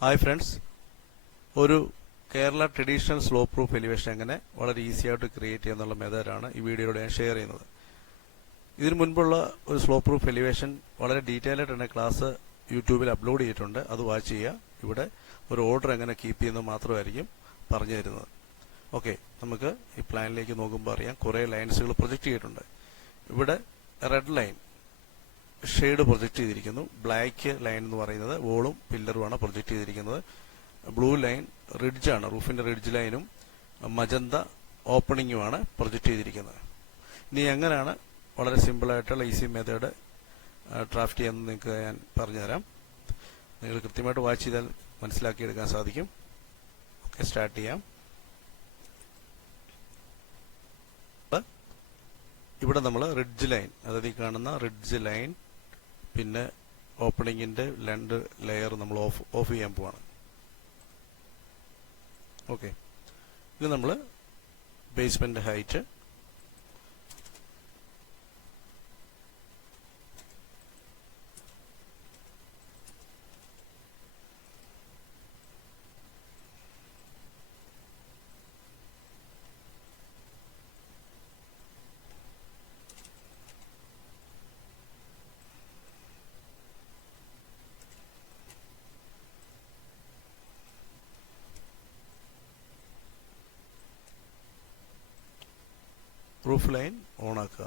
Hi friends, ഒരു Kerala traditional slow proof elevation എങ്ങനെ വളരെ ഈസി ആയിട്ട് ക്രിയേറ്റ് ചെയ്യുന്നുള്ള മെത്തേഡാണ് ഈ വീഡിയോയുടെ ഞാൻ ഷെയർ ചെയ്യുന്നത്. ഇതിനു മുൻപുള്ള ഒരു സ്ലോ പ്രൂഫ് എലിവേഷൻ വളരെ ഡീറ്റെയിൽ ആയിട്ട് തന്നെ ക്ലാസ് യൂട്യൂബിൽ അപ്ലോഡ് ചെയ്തിട്ടുണ്ട്. അത് വാച്ച് ചെയ്യുക. ഇവിടെ ഒരു ഓർഡർ എങ്ങനെ കീപ്പ് ചെയ്യുന്നത് മാത്രമായിരിക്കും പറഞ്ഞു തരുന്നത്. ഓക്കെ, നമുക്ക് ഈ പ്ലാനിലേക്ക് നോക്കുമ്പോൾ അറിയാം കുറേ ലൈൻസുകൾ പ്രൊജക്റ്റ് ചെയ്തിട്ടുണ്ട്. ഇവിടെ റെഡ് ലൈൻ ഷെയ്ഡ് പ്രൊജക്റ്റ് ചെയ്തിരിക്കുന്നു. ബ്ലാക്ക് ലൈൻ എന്ന് പറയുന്നത് വോളും പില്ലറുമാണ് പ്രൊജക്റ്റ് ചെയ്തിരിക്കുന്നത്. ബ്ലൂ ലൈൻ റിഡ്ജാണ്, റൂഫിന്റെ റിഡ്ജ് ലൈനും മജന്ത ഓപ്പണിങ്ങുമാണ് പ്രൊജക്റ്റ് ചെയ്തിരിക്കുന്നത്. ഇനി എങ്ങനെയാണ് വളരെ സിമ്പിളായിട്ടുള്ള ഈസി മെത്തേഡ് ഡ്രാഫ്റ്റ് ചെയ്യാമെന്ന് നിങ്ങൾക്ക് ഞാൻ പറഞ്ഞുതരാം. നിങ്ങൾ കൃത്യമായിട്ട് വാച്ച് ചെയ്താൽ മനസ്സിലാക്കിയെടുക്കാൻ സാധിക്കും. ഓക്കെ, സ്റ്റാർട്ട് ചെയ്യാം. ഇവിടെ നമ്മൾ റിഡ്ജ് ലൈൻ, അതായത് ഈ കാണുന്ന റിഡ്ജ് ലൈൻ പിന്നെ ഓപ്പണിങ്ങിന്റെ രണ്ട് ലെയർ നമ്മൾ ഓഫ് ചെയ്യാൻ പോവാണ്. ഓക്കെ, ഇത് നമ്മൾ basement height roof line on ആക്കുക.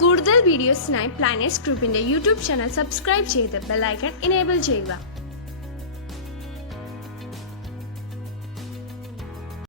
കൂടുതൽ വീഡിയോസിനായി പ്ലാനറ്റ്സ് ഗ്രൂപ്പിന്റെ യൂട്യൂബ് ചാനൽ സബ്സ്ക്രൈബ് ചെയ്ത് ബെൽ ഐക്കൺ എനേബിൾ ചെയ്യുക.